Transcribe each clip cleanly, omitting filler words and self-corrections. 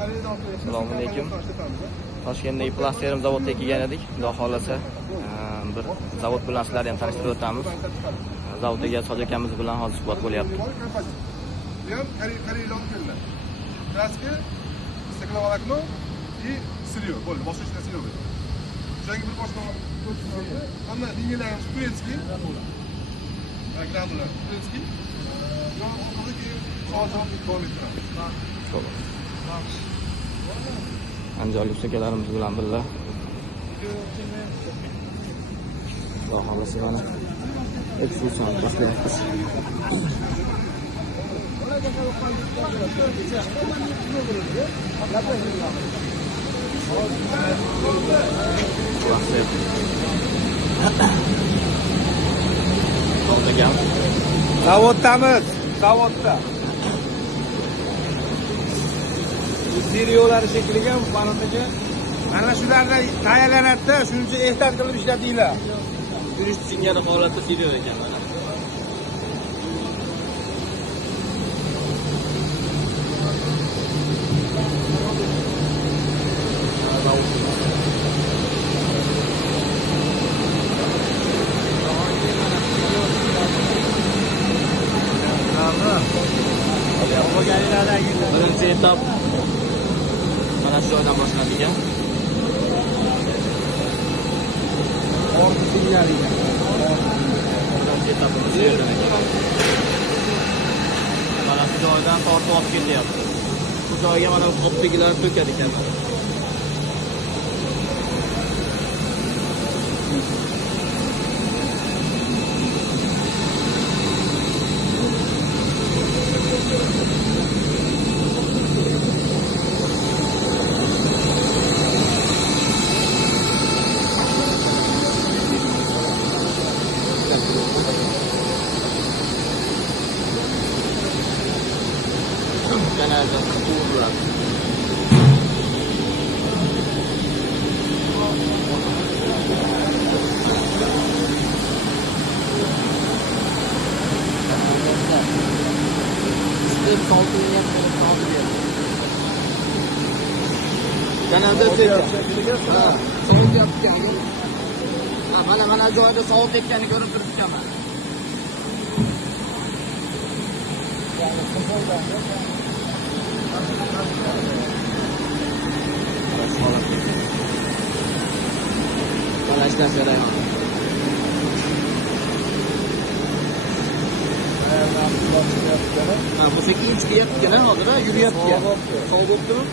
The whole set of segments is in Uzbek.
Assalomu alaykum. Toshkentdagi plastirim zavodga kelgan edik. Xudo xolasa bir zavod bilan sizlarni ham tanishtirib o'tamiz. Zavodga Sodiq akamiz bilan hozir suhbat bo'lyapti. Bu ham Koreyadan kelgan. Kraska, steklovolokno и сырье. Bo'ldi, boshqa hech narsa yo'q. O'shanga bir boshqa hamma liniyalari турецкий. Granula турецкий. Yo'q, hozir davom ettiramiz. Andijonlik ukalarimiz bilan birga. Xudo xolasa mana ekskursiyani boshlayapmiz. Zavoddamiz, zavodda. Seriyolar shekliga manaqa mana shularda tayyorlanadi-da, shuning uchun ehtiyot qilib ishlatinglar. Turist singari holatda seriyo ekan mana. Birinchi etap mana shu joydan boshlandi ekan. Birinchi etapimiz shu yerdan ekan. Mana shu joydan tortib olib ketyapti. Bu joyga mana qopdagilar to'kadi ekan. Kanaldan quvurlar. Kanalda sovuq yotgan. Mana joyda sovuq ekkanini ko'rib turibman. Mana ishlash jarayoni. Bu sekin chiqyapti-ku, hozir yuryapti. Sovuq bo'libdimi?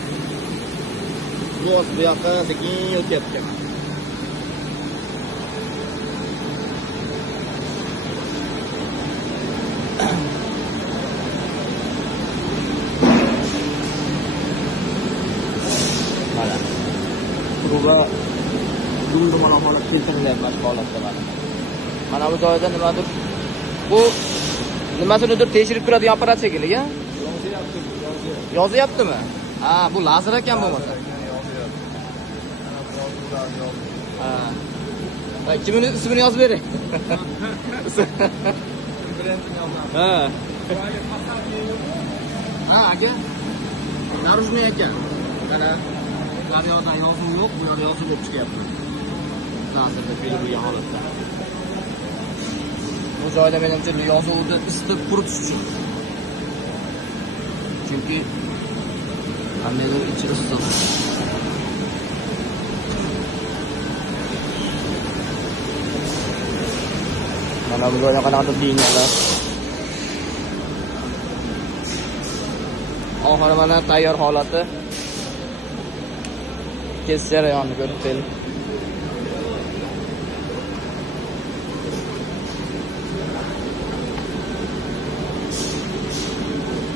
Bu yoqqa sekin o'tyapti. Truba dumdumala holat keltirilyapti holatda mana. Mana bu joyda nimadir bu nimasidir tekshirib turadigan apparat shekilli, a? Yozyaptimi? Ha, bu lazer ekan bo'lmasa. Ha. Kimning ismini yozib bering. Ha. Ha, aka. Narujniy ekan. Mana daryoda yozuv yo'q, bu yerda yozuv bo'lib chiqyapti. Hozirda belgilangan holatda. Bu joyda menimcha yozuvni isitib quritish uchun. Chunki qandaydir ichi issiq. Mana bu joyda qanaqadir liniyalar. Oxiri mana tayyor holati. Kesish jarayonini ko'rib keling.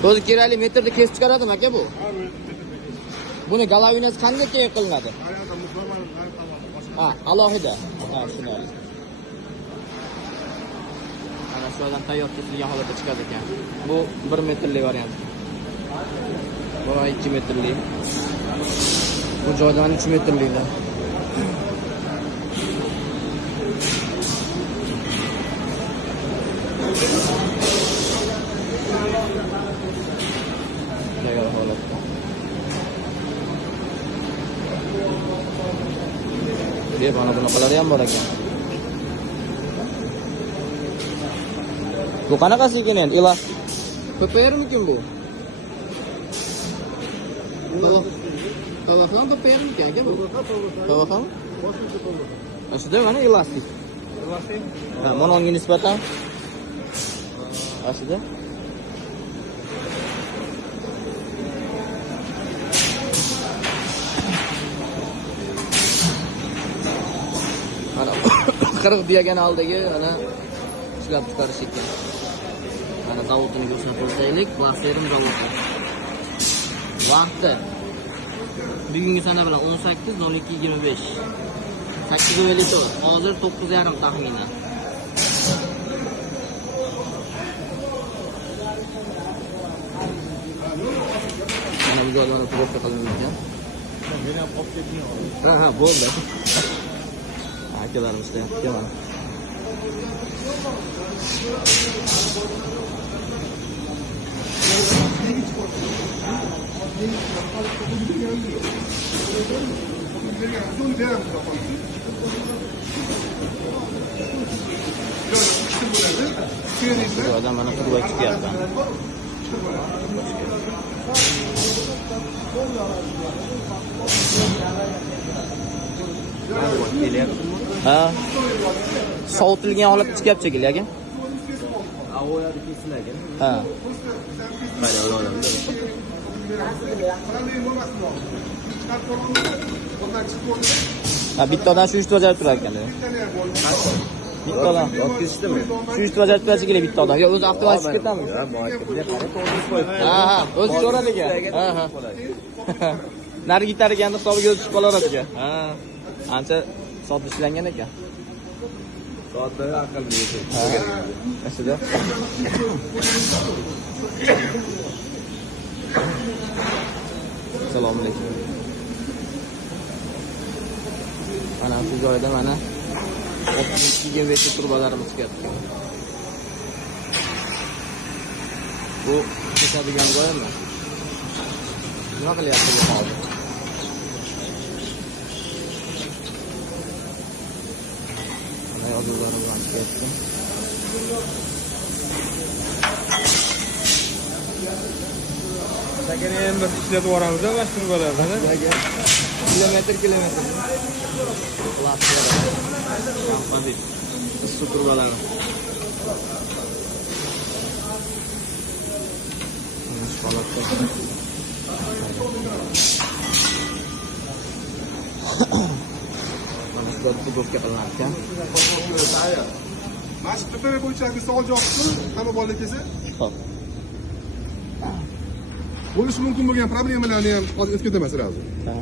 O'zi kerakli metrda kesib chiqaradimi aka bu? Buni galavinasi qanday keyin qilinadi? Ha, alohida. Ha, tushunarli. Mana shu joydan tayyor kesilgan holatda chiqadi ekan. Bu 1 metrli variant. Bu 2 metrli. Bu joydan 3 metrliklar. Tayyor holatda. Mana bunaqalari ham bor ekan. Bu qanaqasi ekan endi? Elastik. Ko'payarmikin bu? Tavaxon ko'payarmikan aka bu? Tavaxon? Aslida mana elastik. Elastik. Ha, mononga nisbatan. Aslida. Mana 40 diagonaldagi mana ishlab chiqarish ekan. Mana zavodini ko'rsatib o'taylik. Plasterim zavodi. Vaqti bugungi sana bilan 18:12:25. 8:50 to. Hozir 9:30 taxminan. Mana bu joylarni tugatib qilingan. Meni ham qolib ketding. Ha, bo'ldi. Akalarimiz deyapti mana. Bu joydan mana turba chiqyapti. Ha. Sovutilgan holatda chiqyapti shekilli aka. Avoyadi kesilagan. Ha. Mana ulardan. Ha, bittadan shu ishni bajarib turar ekan. Bittadan Kesishdimi? shu ishni bajarib turadi shekilli bittadan. Yo, o'zi avtomatik chiqib ketadimi? Ha, bunga qarab to'g'ri qo'yibdi. Ha, o'zi ko'radi ekan. Ha. Nari gitar ekanda hisobiga o'zi chiqib qolar ekan. Ha. Ancha sodda ishlangan ekan. Soatda aqlli ekan. Ha. Aslida. Assalomu alaykum. Mana shu joyda mana 32 turbalarimiz chiqyapti. Bu ketadigan joymi? Nima qilyapti bu hozir? Mana yozuvlarim bilan chiqyapti. Sakini ham bir ishlatib yuboramiz-da, mana shu turbalardan. Kilometr. Plastik. Kompozit. Su turbalari. Mana shu holatda. Mana shu dugovka qilinadi. Mana shu tepa bo'yicha savol javobni hamma bolalar kelsa Xo'p. bo'lishi mumkin bo'lgan problemalarni ham hozir esga sразу. Ha.